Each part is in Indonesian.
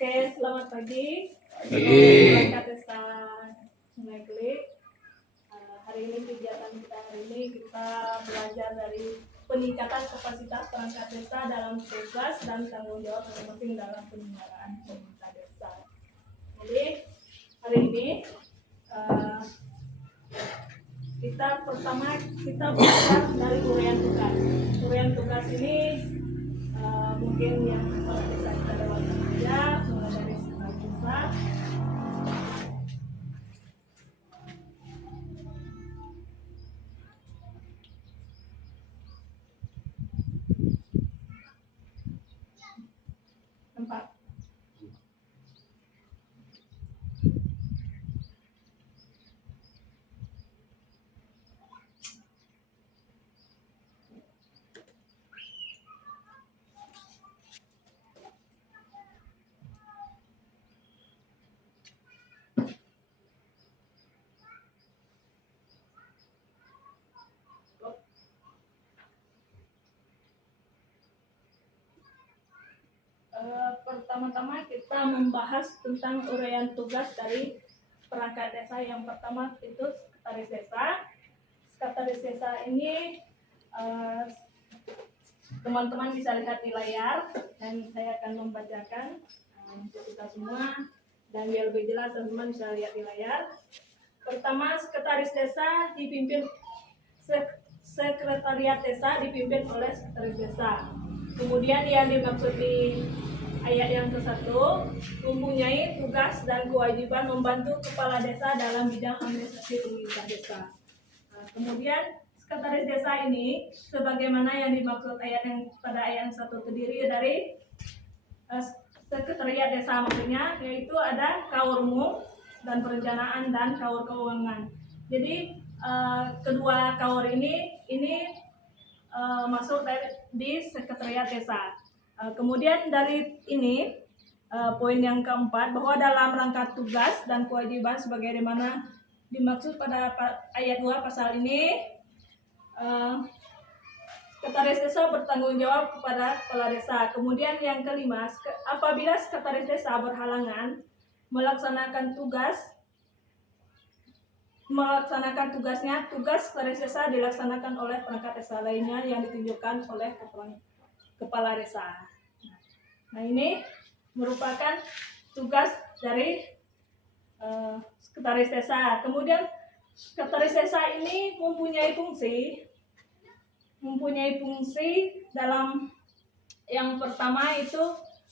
Oke, selamat pagi. Pagi. Perangkat Desa Sungai Klik. Hari ini kegiatan kita hari ini kita belajar dari peningkatan kapasitas perangkat desa dalam tugas dan tanggung jawab masing-masing dalam penyelenggaraan pemerintah desa. Jadi hari ini kita belajar dari uraian tugas. Uraian tugas ini mungkin yang kepala desa kita lewatkan saja, mulai dari skala desa. Tempat. Pertama-tama kita membahas tentang uraian tugas dari perangkat desa. Yang pertama itu sekretaris desa. Sekretaris desa ini teman-teman bisa lihat di layar dan saya akan membacakan untuk kita semua dan biar lebih jelas teman-teman bisa lihat di layar. Pertama, sekretaris desa dipimpin sekretariat desa dipimpin oleh sekretaris desa. Kemudian yang dimaksud di ayat yang ke-1 mempunyai tugas dan kewajiban membantu kepala desa dalam bidang administrasi pemerintah desa. Kemudian sekretaris desa ini sebagaimana yang dimaksud pada ayat yang 1 terdiri dari sekretariat desa, maksudnya yaitu ada kaur umum dan perencanaan dan kaur keuangan. Jadi kedua kaur ini masuk di sekretariat desa. Kemudian dari ini poin yang keempat, bahwa dalam rangka tugas dan kewajiban sebagaimana dimaksud pada ayat 2 pasal ini, sekretaris desa bertanggung jawab kepada kepala desa. Kemudian yang kelima, apabila sekretaris desa berhalangan melaksanakan tugasnya, tugas sekretaris desa dilaksanakan oleh perangkat desa lainnya yang ditunjukkan oleh kepala desa. Nah, ini merupakan tugas dari sekretaris desa. Kemudian sekretaris desa ini mempunyai fungsi dalam yang pertama itu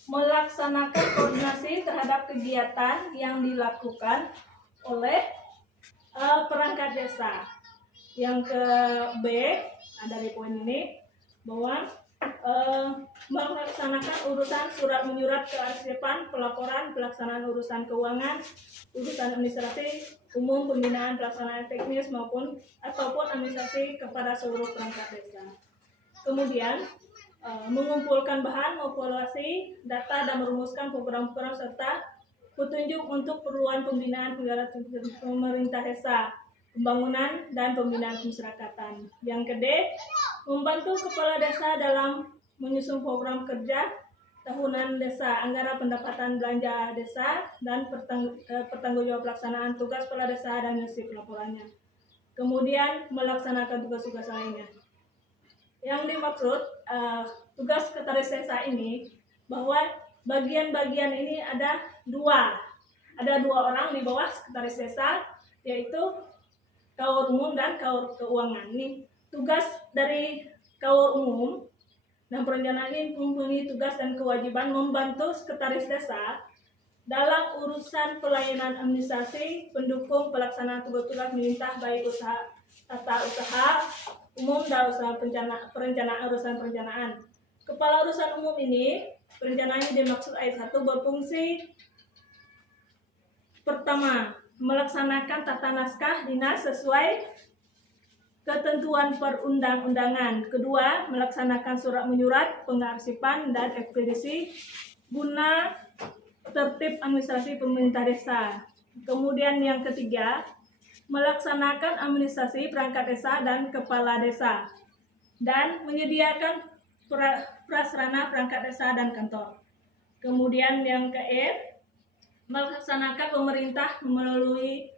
melaksanakan koordinasi terhadap kegiatan yang dilakukan oleh perangkat desa. Yang ke B dari poin ini, bahwa melaksanakan urusan surat menyurat kearsipan, pelaporan, pelaksanaan urusan keuangan, urusan administrasi umum, pembinaan pelaksanaan teknis ataupun administrasi kepada seluruh perangkat desa. Kemudian mengumpulkan bahan, memvaluasi data dan merumuskan program-program serta petunjuk untuk perluan pembinaan pemerintah desa, pembangunan dan pembinaan kemasyarakatan. Yang ke D, membantu kepala desa dalam menyusun program kerja tahunan desa, anggaran pendapatan belanja desa, dan pertanggungjawab pelaksanaan tugas kepala desa dan mengisi pelaporannya. Kemudian melaksanakan tugas-tugas lainnya. Yang dimaksud tugas sekretaris desa ini, bahwa bagian-bagian ini ada dua orang di bawah sekretaris desa, yaitu kaur umum dan kaur keuangan. Ini tugas dari kaur umum dan perencanaan ini mempunyai tugas dan kewajiban membantu sekretaris desa dalam urusan pelayanan administrasi, pendukung pelaksanaan tugas-tugas pemerintah, baik tata usaha umum dan usaha perencanaan. Kepala urusan umum ini, perencanaannya dimaksud ayat 1, berfungsi pertama, melaksanakan tata naskah dinas sesuai ketentuan perundang-undangan. Kedua, melaksanakan surat menyurat, pengarsipan, dan ekspedisi guna tertib administrasi pemerintah desa. Kemudian yang ketiga, melaksanakan administrasi perangkat desa dan kepala desa, dan menyediakan prasarana perangkat desa dan kantor. Kemudian yang ke-E, melaksanakan pemerintah melalui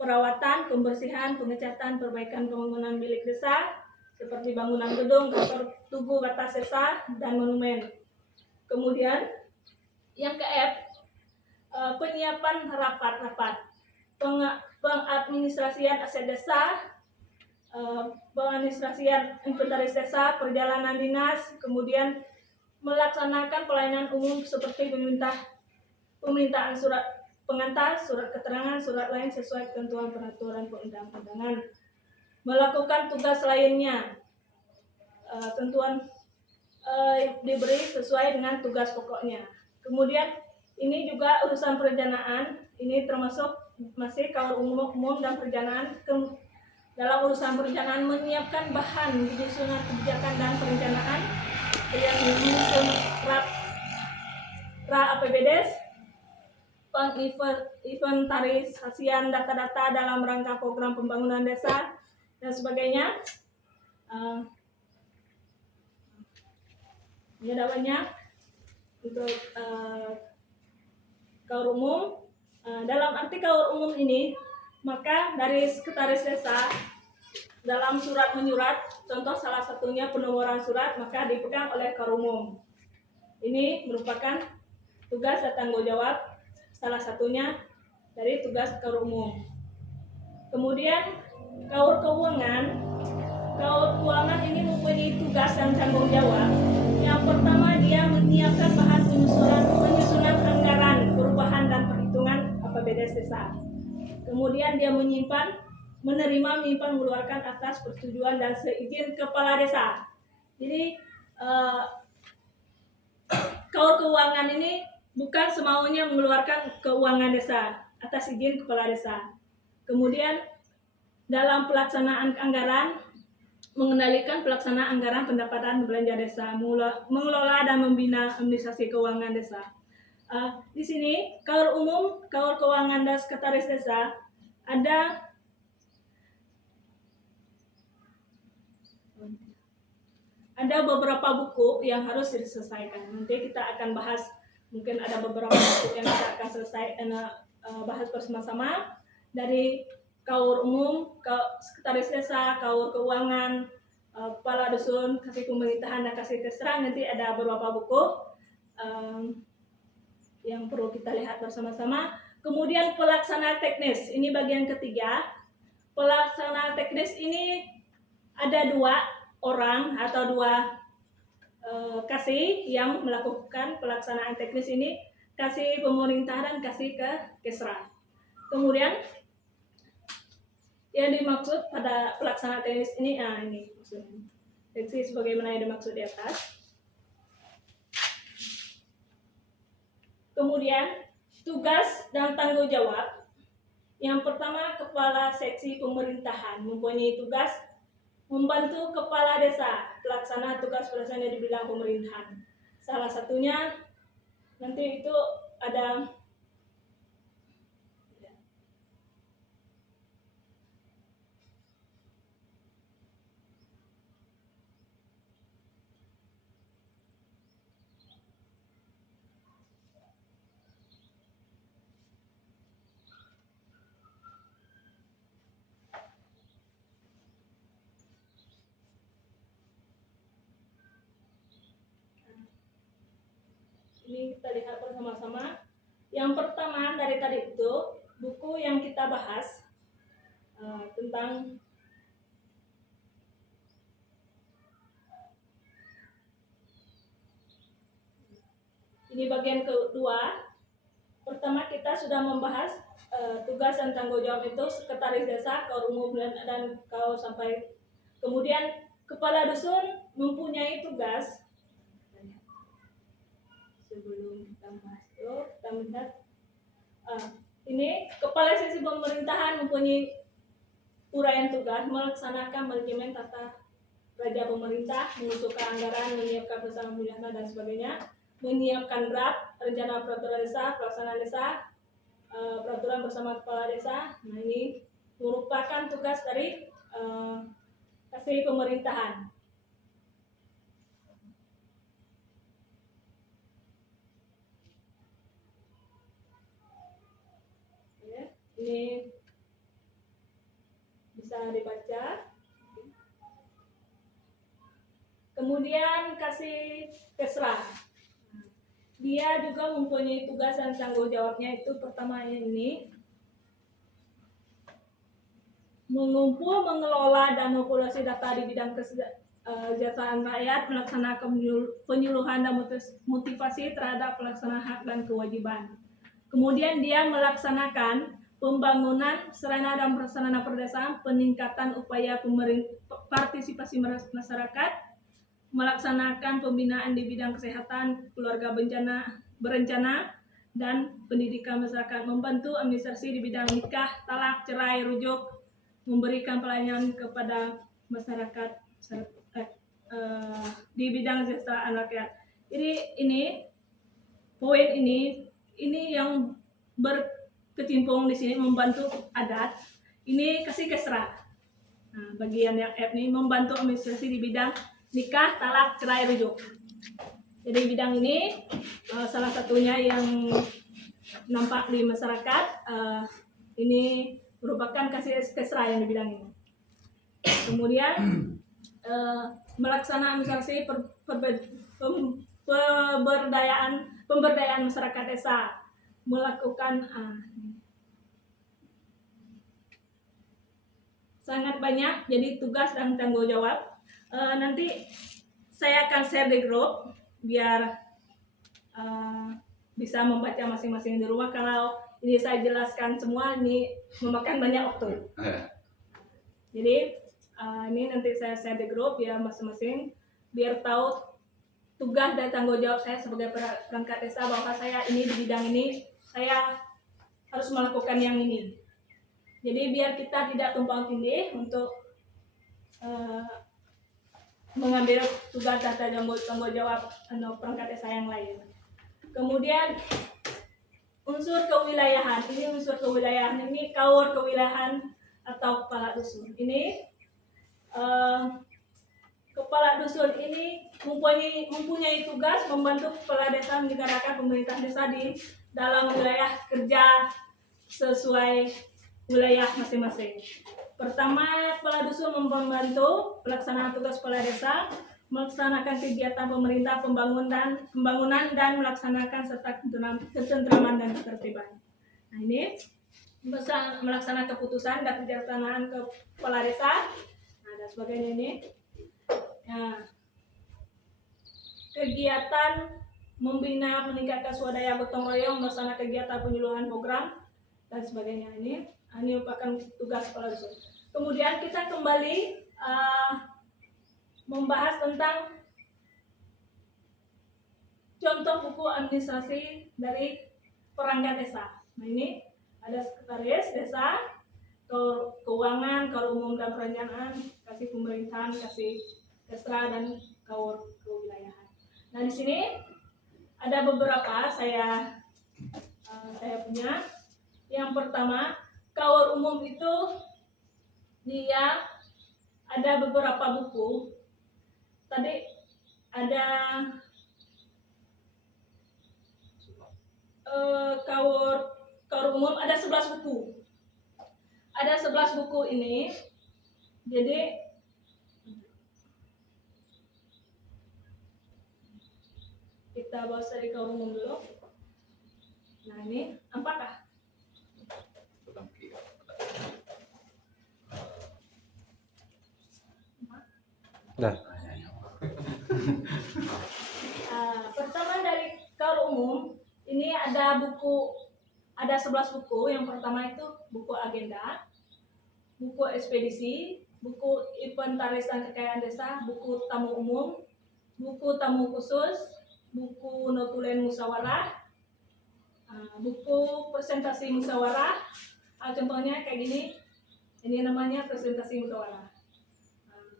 perawatan, pembersihan, pengecatan, perbaikan bangunan milik desa seperti bangunan gedung, kantor tugu, batas desa, dan monumen. Kemudian yang ke-F, penyiapan rapat-rapat, pengadministrasian aset desa, pengadministrasian inventaris desa, perjalanan dinas, kemudian melaksanakan pelayanan umum seperti pemintaan surat pengantar, surat keterangan, surat lain sesuai ketentuan peraturan perundang-undangan. Melakukan tugas lainnya, tentuan diberi sesuai dengan tugas pokoknya. Kemudian ini juga urusan perencanaan, ini termasuk masih KUR umum dan perencanaan. Dalam urusan perencanaan menyiapkan bahan penyusunan kebijakan dan perencanaan yang menyusun pra APBDes, penginventarisasian data-data dalam rangka program pembangunan desa dan sebagainya. Ini ada banyak untuk KUR umum. Dalam arti KUR umum ini, maka dari sekretaris desa dalam surat menyurat, contoh salah satunya penomoran surat, maka dipegang oleh KUR umum. Ini merupakan tugas dan tanggung jawab salah satunya dari tugas KUR umum. Kemudian KUR keuangan ini mempunyai tugas dan tanggung jawab. Yang pertama, dia menyiapkan bahan penyusunan anggaran, perubahan dan perhitungan APBDes desa. Kemudian dia menerima, menyimpan, mengeluarkan atas persetujuan dan seizin kepala desa. Jadi KUR keuangan ini bukan semaunya mengeluarkan keuangan desa atas izin kepala desa. Kemudian dalam pelaksanaan anggaran, mengendalikan pelaksanaan anggaran pendapatan belanja desa, mengelola dan membina administrasi keuangan desa. Di sini KUR umum, KUR keuangan dan sekretaris desa ada beberapa buku yang harus diselesaikan. Nanti kita akan bahas, mungkin ada beberapa buku yang kita akan bahas bersama-sama dari KUR umum, sekretaris desa, KUR keuangan, kepala dusun, kasih pemerintahan dan kasih kesetaraan. Nanti ada beberapa buku yang perlu kita lihat bersama-sama. Kemudian pelaksana teknis, ini bagian ketiga. Pelaksana teknis ini ada 2 orang atau 2 kasih yang melakukan pelaksanaan teknis ini, kasih pemerintah dan kasih kesra. Kemudian yang dimaksud pada pelaksana teknis ini, ini maksudnya. Jadi sebagaimana yang dimaksud di atas. Kemudian tugas dan tanggung jawab. Yang pertama, kepala seksi pemerintahan mempunyai tugas membantu kepala desa pelaksana tugas pelaksana di bidang pemerintahan. Salah satunya nanti itu ada ini kita lihat bersama-sama. Yang pertama dari tadi itu buku yang kita bahas tentang ini bagian kedua. Pertama kita sudah membahas tugas dan tanggung jawab itu sekretaris desa, KUR umum dan KUR sampai kemudian kepala dusun mempunyai tugas. Sebelum kita masuk, kita melihat ini kepala seksi pemerintahan mempunyai uraian tugas melaksanakan manajemen tata kerja pemerintah, mengusulkan anggaran, menyiapkan bersama pidana dan sebagainya, menyiapkan draft rencana peraturan desa, pelaksanaan desa, peraturan bersama kepala desa. Nah, ini merupakan tugas dari kasih pemerintahan. Ini bisa dibaca. Kemudian kasih Kesra. Dia juga mempunyai tugas dan tanggung jawabnya. Itu pertama ini mengumpul, mengelola, dan mempopulasi data di bidang kesejahteraan rakyat, melaksanakan penyuluhan dan motivasi terhadap pelaksanaan hak dan kewajiban. Kemudian dia melaksanakan pembangunan sarana dan prasarana perdesaan, peningkatan upaya partisipasi masyarakat, melaksanakan pembinaan di bidang kesehatan, keluarga berencana, dan pendidikan masyarakat, membantu administrasi di bidang nikah, talak, cerai, rujuk, memberikan pelayanan kepada masyarakat di bidang kesejahteraan rakyat. Jadi ini poin ini yang berkecimpung di sini, membantu adat. Ini kasih Kesra. Nah, bagian yang F ini membantu administrasi di bidang nikah, talak, cerai, rujuk. Jadi bidang ini salah satunya yang nampak di masyarakat, ini merupakan kasih Kesra yang di bidang ini. Kemudian melaksanakan administrasi pemberdayaan masyarakat desa, melakukan sangat banyak, jadi tugas dan tanggung jawab. Nanti saya akan share di grup biar bisa membaca masing-masing di rumah. Kalau ini saya jelaskan semua, ini memakan banyak waktu. Jadi ini nanti saya share di grup ya masing-masing, biar tahu tugas dan tanggung jawab saya sebagai perangkat desa, bahwa saya ini di bidang ini saya harus melakukan yang ini. Jadi biar kita tidak tumpang tindih untuk mengambil tugas dan tanggung jawab perangkat desa yang lain. Kemudian unsur kewilayahan. Ini unsur kewilayahan ini kaur kewilayahan atau kepala dusun. Ini kepala dusun ini mempunyai tugas membantu kepala desa menyelenggarakan pemerintah desa di dalam wilayah kerja sesuai wilayah masing-masing. Pertama, kepala dusun membantu pelaksanaan tugas kepala desa, melaksanakan kegiatan pemerintah pembangunan dan melaksanakan serta ketentraman dan ketertiban. Nah, ini melaksanakan keputusan dan kebijaksanaan kepala desa, dan sebagainya ini. Nah, kegiatan membina, meningkatkan swadaya gotong royong, melaksanakan kegiatan penyuluhan program dan sebagainya ini merupakan tugas kepala dusun. Kemudian kita kembali membahas tentang contoh buku administrasi dari perangkat desa. Nah, ini ada sekretaris desa, keuangan, kaur umum dan perencanaan, kasih pemerintahan, kasih Kesra, dan kaur kewilayahan. Nah, di sini ada beberapa saya punya. Yang pertama, kaur umum itu dia ada beberapa buku. Tadi ada kaur umum ada 11 buku. Ada 11 buku ini. Jadi kita bahas dari kaur umum dulu. Nah, ini apakah? Nah, pertama dari kaur umum ini ada 11 buku. Yang pertama itu buku agenda, buku ekspedisi, buku inventaris dan kekayaan desa, buku tamu umum, buku tamu khusus, buku notulen musyawarah, buku presentasi musyawarah. Contohnya kayak gini, ini namanya presentasi musyawarah.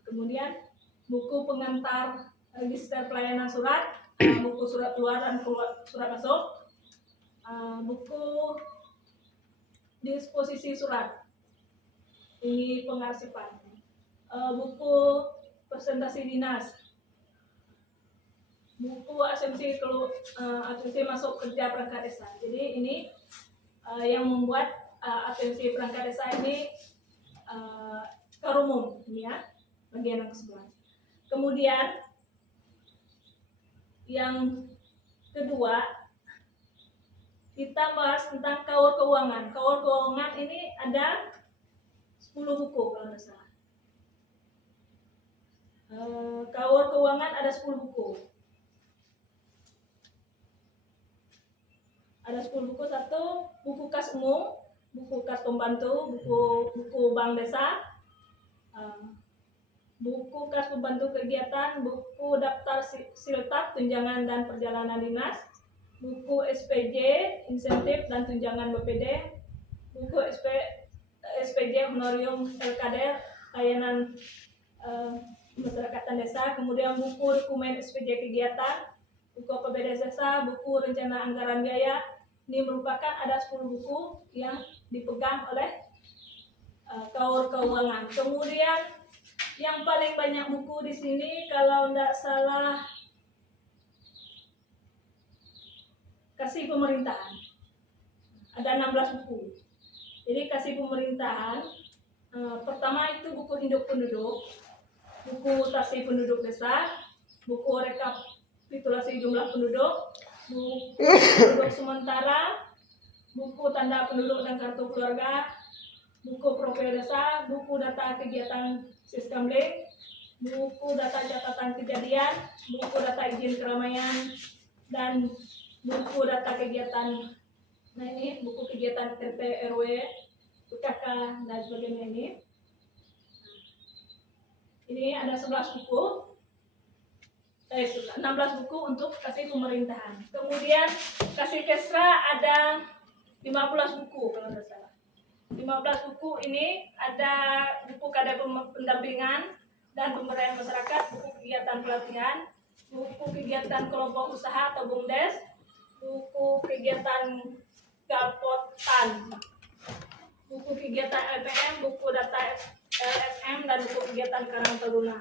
Kemudian buku pengantar register pelayanan surat, buku surat keluar dan surat masuk, buku disposisi surat, ini pengarsipan, buku presentasi dinas, buku asumsi masuk kerja perangkat desa. Jadi ini yang membuat atensi perangkat desa ini kerumum ini ya, bagian yang ke-11. Kemudian yang kedua kita bahas tentang kaur keuangan. Kaur keuangan ini ada 10 buku kalau tidak salah. Kaur keuangan ada 10 buku. Ada 10 buku. Satu, buku kas umum, buku kas pembantu, buku bank desa, buku kas pembantu kegiatan, buku daftar siltap tunjangan dan perjalanan dinas, buku SPJ insentif dan tunjangan BPD, buku SPJ honorium LKD layanan masyarakatan desa, kemudian buku dokumen SPJ kegiatan, buku APBD desa, buku rencana anggaran biaya. Ini merupakan ada 10 buku yang dipegang oleh kaur keuangan. Kemudian yang paling banyak buku di sini kalau tidak salah kasih pemerintahan. Ada 16 buku. Jadi kasih pemerintahan pertama itu buku hidup penduduk, buku mutasi penduduk desa, buku rekapitulasi jumlah penduduk, buku penduduk sementara, buku tanda penduduk dan kartu keluarga, buku profil desa, buku data kegiatan sistem link, buku data catatan kejadian, buku data izin keramaian, dan buku data kegiatan. Nah ini buku kegiatan RT RW, PKK dan sebagainya ini. Ini ada 11 buku. 16 buku untuk kasih pemerintahan. Kemudian kasih kesra ada 15 buku kalau tidak salah. 15 buku ini ada buku kadar pendampingan dan pemberdayaan masyarakat, buku kegiatan pelatihan, buku kegiatan kelompok usaha atau BUMDes, buku kegiatan gapotan, buku kegiatan LPM, buku data LSM, dan buku kegiatan Karang Taruna.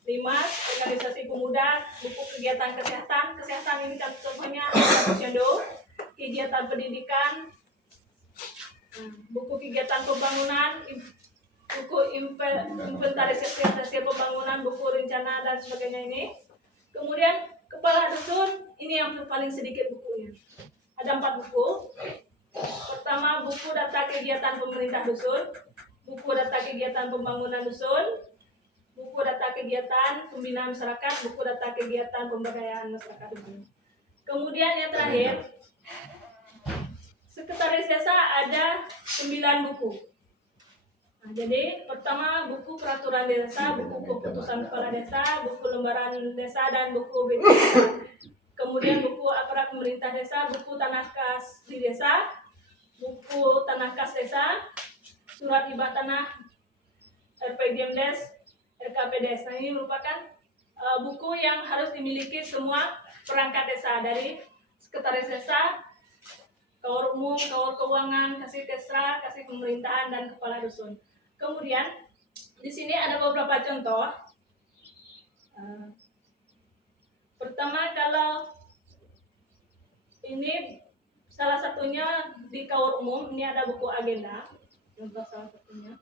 5. Organisasi pemuda, buku kegiatan kesehatan. Kesehatan ini contohnya posyandu, kegiatan pendidikan, buku kegiatan pembangunan, buku inventarisasi hasil pembangunan, buku rencana dan sebagainya ini. Kemudian kepala dusun, ini yang paling sedikit bukunya. Ada 4 buku. Pertama, buku data kegiatan pemerintah dusun, buku data kegiatan pembangunan dusun, buku data kegiatan pembinaan masyarakat, buku data kegiatan pemberdayaan masyarakat dusun. Kemudian yang terakhir, sekretaris desa ada 9 buku. Nah, jadi pertama buku peraturan desa, buku keputusan kepala desa, buku lembaran desa, dan buku BPK. Kemudian buku aparat pemerintah desa, buku tanah kas di desa, buku tanah kas desa, surat hibah tanah, RPJMdes, RKPdes. Nah, ini merupakan buku yang harus dimiliki semua perangkat desa, dari sekretaris desa, kaur umum, kaur keuangan, kasih kesra, kasih pemerintahan, dan kepala dusun. Kemudian di sini ada beberapa contoh. Pertama, kalau ini salah satunya di kaur umum, ini ada buku agenda. Contoh salah satunya.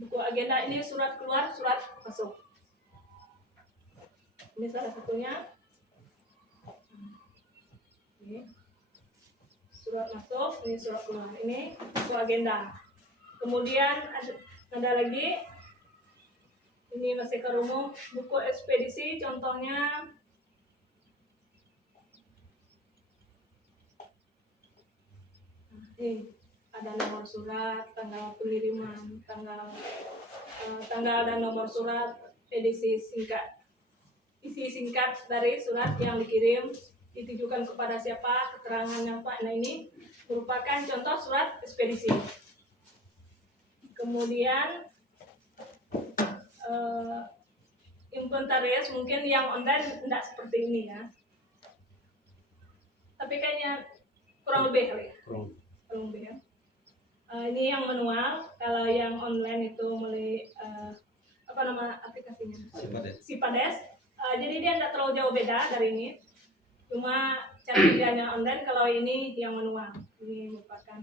Buku agenda ini surat keluar, surat masuk. Ini salah satunya. Ini surat masuk, ini surat keluar. Ini buku agenda. Kemudian ada lagi, ini masih ke umum, buku ekspedisi. Contohnya ada nomor surat, tanggal pengiriman, tanggal dan nomor surat, edisi singkat, isi singkat dari surat yang dikirim, ditujukan kepada siapa, keterangannya apa. Nah, ini merupakan contoh surat ekspedisi. Kemudian inventaris, mungkin yang online tidak seperti ini ya, tapi kayaknya kurang lebih kali ya. Kurang lebih ya. Ini yang manual. Kalau yang online itu melalui apa nama aplikasinya? Sipades. Jadi dia tidak terlalu jauh beda dari ini. Cuma cara kerjanya online, kalau ini yang manual. Ini merupakan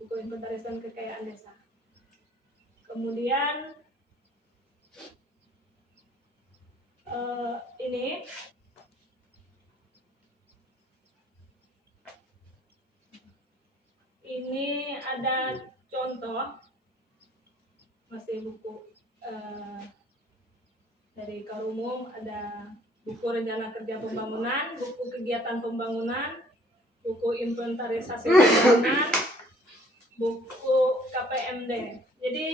buku inventarisasi kekayaan desa. Kemudian ini ada contoh masih buku dari Karumum, ada buku rencana kerja pembangunan, buku kegiatan pembangunan, buku inventarisasi pembangunan, buku KPMD. Jadi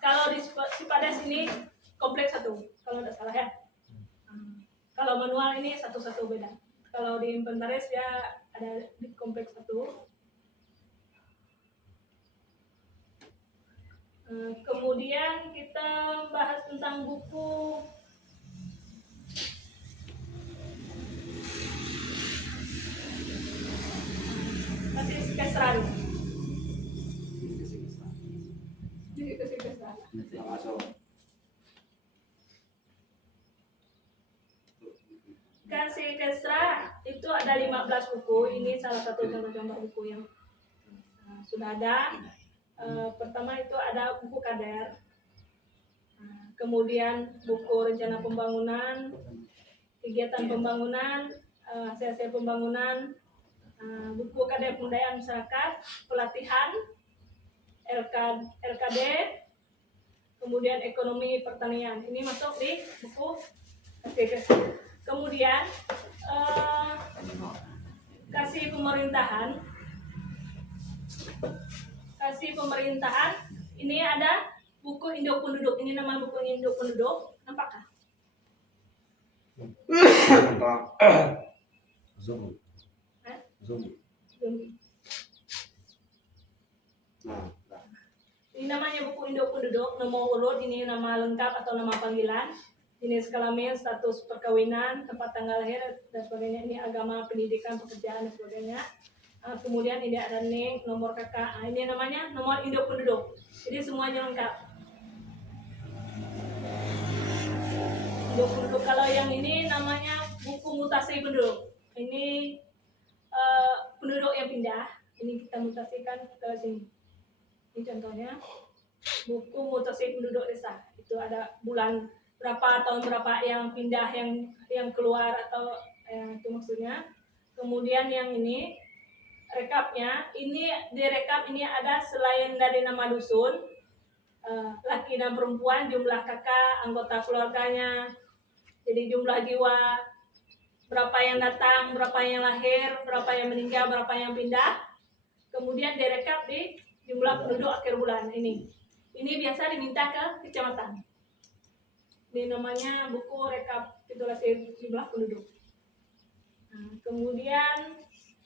kalau di Sipadas ini kompleks satu, kalau tidak salah ya. Kalau manual ini satu-satu beda. Kalau di inventaris ya ada di kompleks satu. Kemudian kita bahas tentang buku masih Kesra. Kasih Kesra itu ada 15 buku. Ini salah satu contoh-contoh buku yang sudah ada. Pertama itu ada buku kader, kemudian buku rencana pembangunan, kegiatan pembangunan, hasil pembangunan, buku kader pemberdayaan masyarakat, pelatihan, LKD, kemudian ekonomi pertanian. Ini masuk di buku KSD. Kemudian kasih pemerintahan, ini ada buku Induk Penduduk. Ini nama buku Induk Penduduk. Nampakkah? Zoom. Ini namanya buku Induk Penduduk. Nomor urut ini nama lengkap atau nama panggilan, jenis kelamin, status perkawinan, tempat tanggal lahir dan sebagainya. Ini agama, pendidikan, pekerjaan dan sebagainya. Kemudian ini ada NIK, nomor KK. Ini namanya nomor induk penduduk. Jadi semuanya lengkap. Induk penduduk. Kalau yang ini namanya buku mutasi penduduk. Ini penduduk yang pindah. Ini kita mutasikan ke sini. Ini contohnya buku mutasi penduduk desa. Itu ada bulan berapa, tahun berapa yang pindah, yang keluar, atau itu maksudnya. Kemudian yang ini rekapnya, ini direkap, ini ada selain dari nama dusun, laki dan perempuan, jumlah kakak, anggota keluarganya, jadi jumlah jiwa, berapa yang datang, berapa yang lahir, berapa yang meninggal, berapa yang pindah. Kemudian direkap di jumlah penduduk akhir bulan ini. Ini biasa diminta ke kecamatan. Ini namanya buku rekapitulasi jumlah penduduk. Kemudian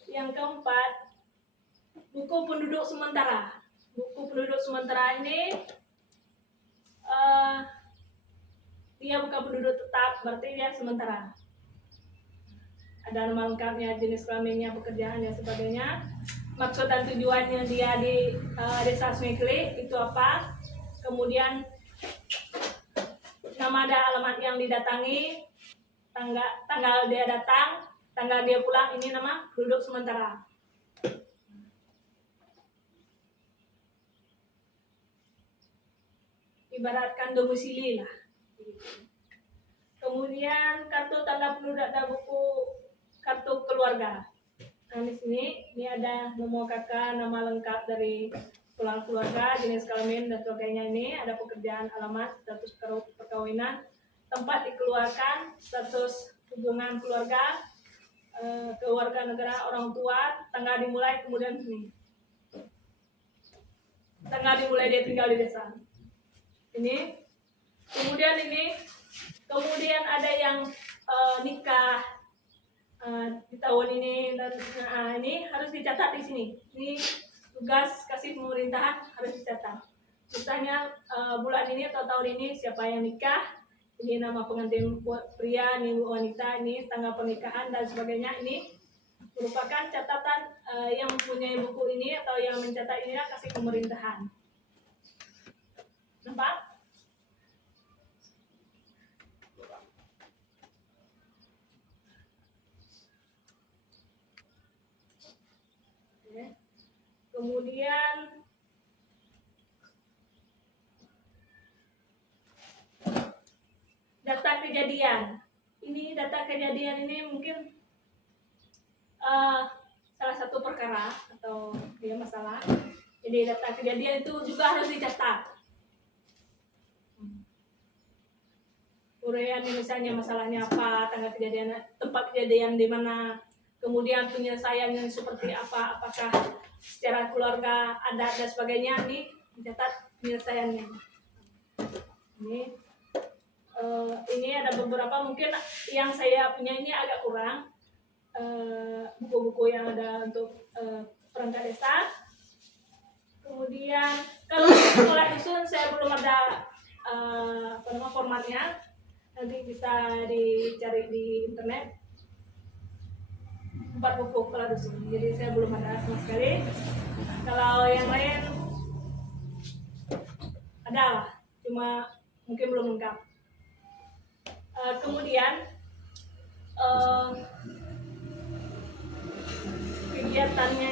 yang keempat, buku penduduk sementara. Buku penduduk sementara ini dia bukan penduduk tetap, berarti dia sementara. Ada nama lengkapnya, jenis kelaminnya, pekerjaan dan sebagainya. Maksud dan tujuannya dia di desa Smekli itu apa. Kemudian nama dan alamat yang didatangi, tanggal dia datang, tanggal dia pulang, ini nama penduduk sementara. Ibaratkan domisili lah. Kemudian kartu tanda penduduk, ada buku kartu keluarga. Nah di sini ini ada nomor kakak, nama lengkap dari keluarga, jenis kelamin dan sebagainya. Ini ada pekerjaan, alamat, status perkawinan, tempat dikeluarkan, status hubungan keluarga, keluarga negara, orang tua, tanggal dimulai, kemudian ini tanggal dimulai dia tinggal di desa. Ini kemudian ada yang nikah di tahun ini, dan ini harus dicatat di sini. Ini tugas kasih pemerintahan, harus dicatat. Misalnya bulan ini atau tahun ini siapa yang nikah, ini nama pengantin pria, ini wanita, ini tanggal pernikahan dan sebagainya. Ini merupakan catatan yang mempunyai buku ini atau yang mencatat ini kasih pemerintahan. Nampak? Kemudian data kejadian. Ini data kejadian ini mungkin salah satu perkara atau dia masalah. Jadi data kejadian itu juga harus dicatat. Uraian misalnya masalahnya apa, tanggal kejadian, tempat kejadian di mana, kemudian penyelesaiannya seperti apa, apakah secara keluarga, adat dan sebagainya, ini dicatat penyelesaiannya. Ini ada beberapa, mungkin yang saya punya ini agak kurang, buku-buku yang ada untuk perangkat desa. Kemudian kalau sekolah dusun saya belum ada formatnya, nanti bisa dicari di internet. 4 buku sekolah dusun, jadi saya belum ada sama sekali. Kalau yang lain ada lah, cuma mungkin belum lengkap. Kemudian kegiatannya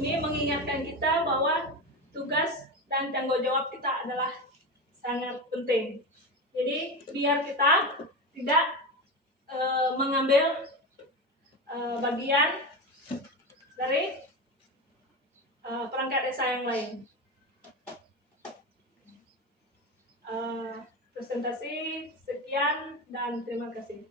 ini mengingatkan kita bahwa tugas dan tanggung jawab kita adalah sangat penting. Jadi biar kita tidak mengambil bagian dari perangkat desa yang lain. Presentasi sekian dan terima kasih.